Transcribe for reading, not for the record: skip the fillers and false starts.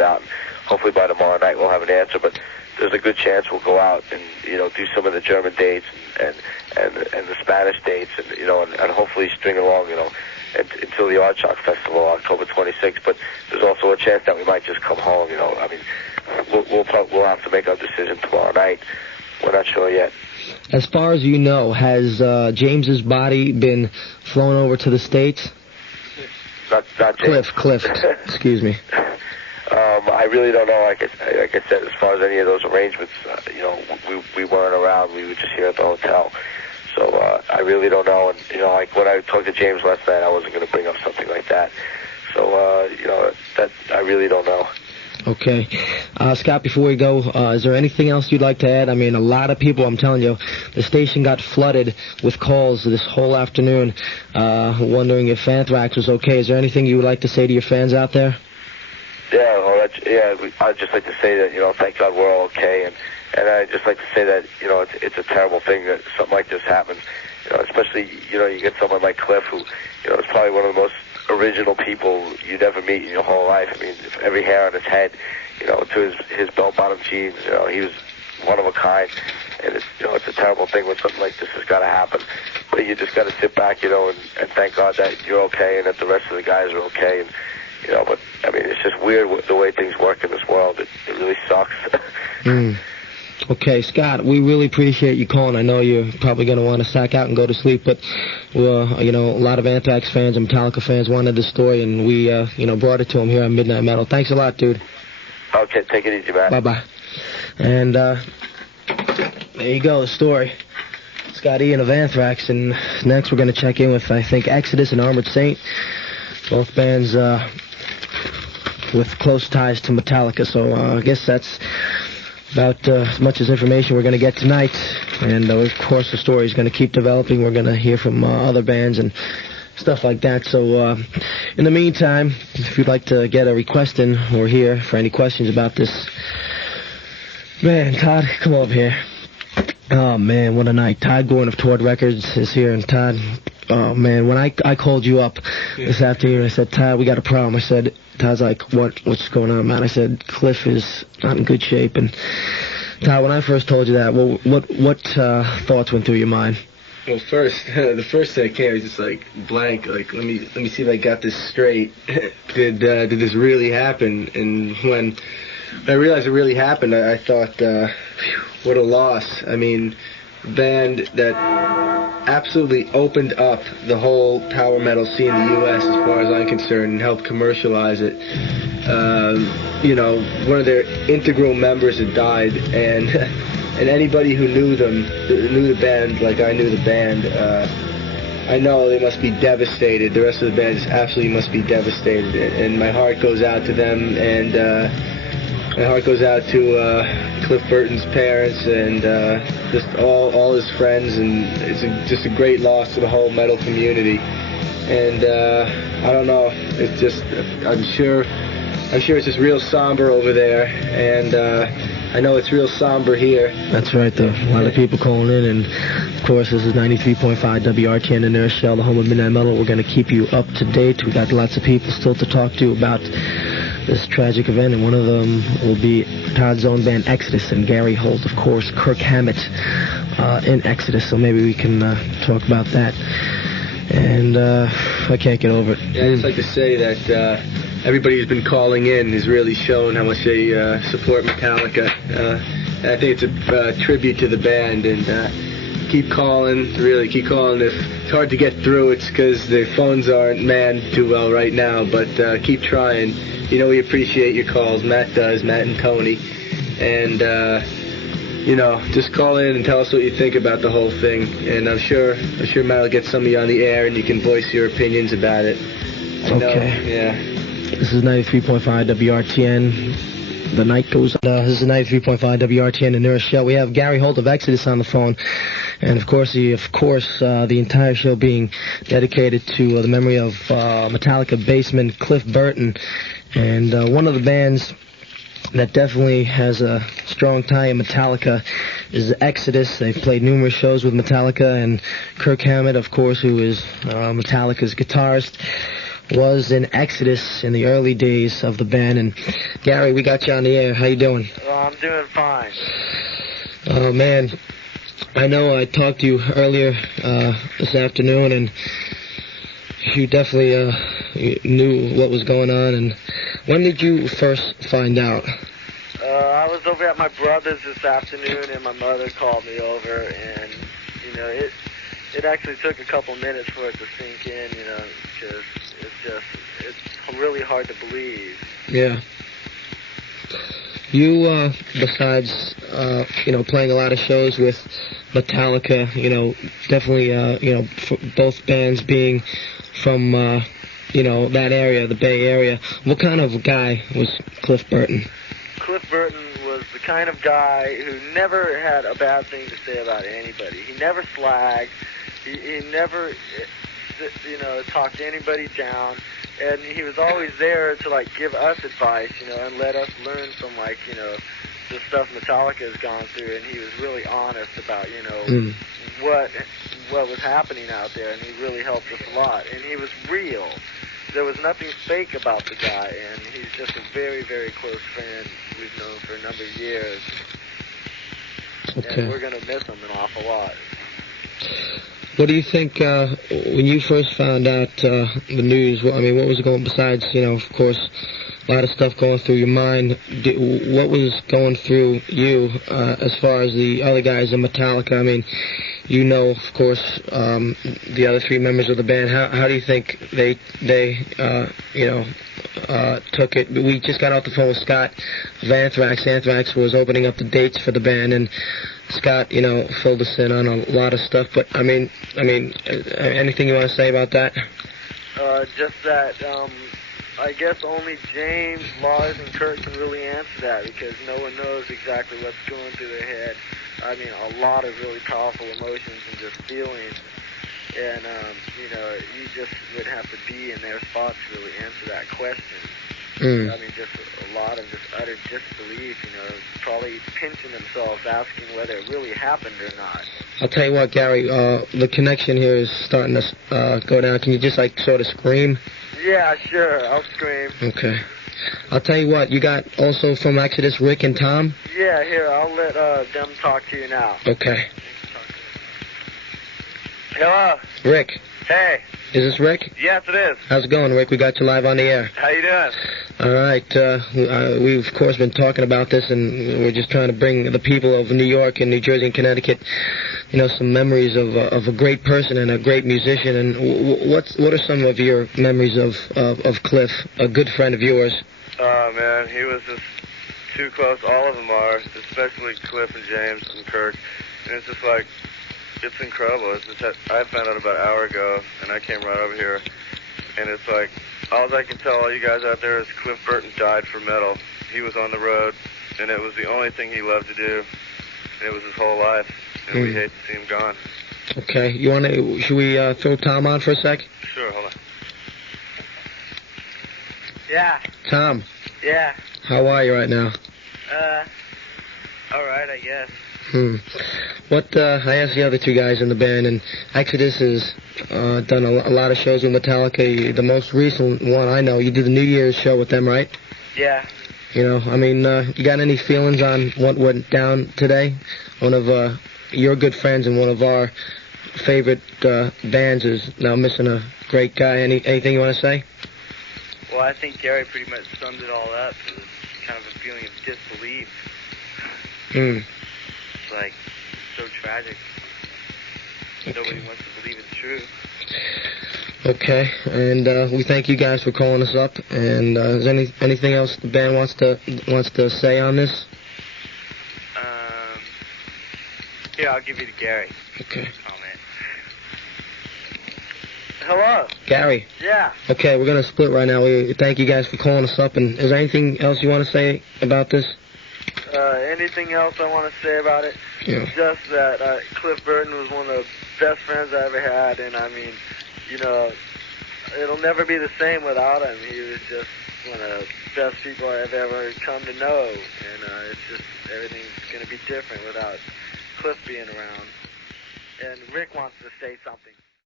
it out. And hopefully by tomorrow night we'll have an answer. But there's a good chance we'll go out and do some of the German dates and the Spanish dates, and and hopefully string along until the Art Shock Festival October 26th. But there's also a chance that we might just come home. I mean, we'll have to make our decision tomorrow night. We're not sure yet. As far as you know, has James's body been flown over to the States? Not James. Cliff. Excuse me. I really don't know. Like I said, as far as any of those arrangements, we weren't around. We were just here at the hotel. So I really don't know. And like when I talked to James last night, I wasn't going to bring up something like that. So that I really don't know. Okay. Scott, before we go, is there anything else you'd like to add? I mean, a lot of people, I'm telling you, the station got flooded with calls this whole afternoon, wondering if Anthrax was okay. Is there anything you would like to say to your fans out there? Yeah, I'd just like to say that, thank God we're all okay, and I'd just like to say that, it's a terrible thing that something like this happens, especially, you get someone like Cliff who, is probably one of the most original people you'd ever meet in your whole life. I mean, every hair on his head, to his bell-bottom jeans, he was one of a kind, and it's a terrible thing when something like this has got to happen. But you just got to sit back, and thank God that you're okay and that the rest of the guys are okay, and but I mean, it's just weird the way things work in this world. It really sucks. Okay, Scott, we really appreciate you calling. I know you're probably going to want to sack out and go to sleep, but a lot of Anthrax fans and Metallica fans wanted this story, and we brought it to them here on Midnight Metal. Thanks a lot, dude. Okay, take it easy, man. Bye-bye. And there you go, the story. Scott Ian of Anthrax, and next we're going to check in with, I think, Exodus and Armored Saint, both bands with close ties to Metallica. So I guess that's about as much as information we're going to get tonight. And, of course, the story is going to keep developing. We're going to hear from other bands and stuff like that. So in the meantime, if you'd like to get a request in, we're here for any questions about this. Man, Todd, come over here. Oh, man, what a night. Todd Gordon of Toward Records is here. And, Todd, oh, man, when I called you up this afternoon, I said, Todd, we got a problem. I said, Todd's like, what's going on, man? I said, Cliff is not in good shape. And, Todd, when I first told you that, what thoughts went through your mind? Well, the first thing that came was just like blank. Like, let me see if I got this straight. Did this really happen? And when I realized it really happened, I thought, what a loss. I mean, a band that absolutely opened up the whole power metal scene in the U.S. as far as I'm concerned and helped commercialize it. One of their integral members had died, and anybody who knew the band like I knew the band, I know they must be devastated. The rest of the band just absolutely must be devastated, and my heart goes out to them, and my heart goes out to Cliff Burton's parents and just all his friends, and it's just a great loss to the whole metal community. And I don't know, it's just, I'm sure it's just real somber over there, and I know it's real somber here. That's right, though. A lot of people calling in, and of course this is 93.5 WRTN in Nurse, the home of Midnight Metal. We're going to keep you up to date. We got lots of people still to talk to about this tragic event, and one of them will be Todd's own band Exodus, and Gary Holt, of course, Kirk Hammett in Exodus, so maybe we can talk about that. And I can't get over it. Yeah, I'd just like to say that everybody who's been calling in has really shown how much they support Metallica. I think it's a tribute to the band, and keep calling, really keep calling. If it's hard to get through, it's because the phones aren't manned too well right now, but keep trying. We appreciate your calls. Matt does, Matt and Tony. And, just call in and tell us what you think about the whole thing. And I'm sure Matt will get some of you on the air, and you can voice your opinions about it. Okay. Yeah. This is 93.5 WRTN. The night goes on. This is 93.5 WRTN in Nurse Show. We have Gary Holt of Exodus on the phone. And, of course, the entire show being dedicated to the memory of Metallica bassman Cliff Burton. And one of the bands that definitely has a strong tie in Metallica is Exodus. They've played numerous shows with Metallica, and Kirk Hammett, of course, who is Metallica's guitarist. was in Exodus in the early days of the band. And Gary, we got you on the air. How you doing? I'm doing fine. Oh man, I know I talked to you earlier this afternoon, and you definitely knew what was going on. And when did you first find out? I was over at my brother's this afternoon, and my mother called me over, and it actually took a couple minutes for it to sink in, because it's really hard to believe. Yeah. You, besides, playing a lot of shows with Metallica, definitely, both bands being from, that area, the Bay Area, what kind of guy was Cliff Burton? Cliff Burton was the kind of guy who never had a bad thing to say about anybody. He never slagged. He never, talked anybody down. And he was always there to, give us advice, and let us learn from, the stuff Metallica has gone through. And he was really honest about, what was happening out there. And he really helped us a lot. And he was real. There was nothing fake about the guy. And he's just a very, very close friend we've known for a number of years. Okay. And we're going to miss him an awful lot. What do you think, when you first found out the news, what was going, besides, of course, a lot of stuff going through your mind, what was going through you as far as the other guys in Metallica? Of course, the other three members of the band. How do you think they took it? We just got off the phone with Scott of Anthrax. Anthrax was opening up the dates for the band, and Scott, filled us in on a lot of stuff. But anything you want to say about that? Just that, I guess only James, Lars, and Kurt can really answer that, because no one knows exactly what's going through their head. A lot of really powerful emotions and just feelings. And, you just would have to be in their spot to really answer that question. Just a lot of just utter disbelief, probably pinching themselves, asking whether it really happened or not. I'll tell you what, Gary, the connection here is starting to go down. Can you just, sort of scream? Yeah, sure, I'll scream. Okay. I'll tell you what, you got also from Exodus, Rick and Tom? Yeah, here, I'll let them talk to you now. Okay. Hello? Rick. Hey. Is this Rick? Yes, it is. How's it going, Rick? We got you live on the air. How you doing? All right. We've, of course, been talking about this, and we're just trying to bring the people of New York and New Jersey and Connecticut, some memories of a great person and a great musician. And what are some of your memories of Cliff, a good friend of yours? Oh, man, he was just too close. All of them are, especially Cliff and James and Kirk. And it's just it's incredible. I found out about an hour ago, and I came right over here, and it's all I can tell all you guys out there is Cliff Burton died for metal. He was on the road, and it was the only thing he loved to do, and it was his whole life, and we hate to see him gone. Okay, should we throw Tom on for a sec? Sure, hold on. Yeah. Tom. Yeah. How are you right now? All right, I guess. I asked the other two guys in the band, and Exodus has done a lot of shows with Metallica. The most recent one I know, you did the New Year's show with them, right? Yeah. You got any feelings on what went down today? One of your good friends and one of our favorite bands is now missing a great guy. Anything you want to say? Well, I think Gary pretty much summed it all up. It was kind of a feeling of disbelief. It's so tragic. Okay. Nobody wants to believe it's true. Okay, and we thank you guys for calling us up. And is anything else the band wants to say on this? Here, I'll give you to Gary. Okay. Oh man. Hello. Gary. Yeah. Okay, we're gonna split right now. We thank you guys for calling us up. And is there anything else you want to say about this? Anything else I want to say about it? Yeah. Just that Cliff Burton was one of the best friends I ever had, and it'll never be the same without him. He was just one of the best people I've ever come to know, and it's just everything's going to be different without Cliff being around. And Rick wants to say something.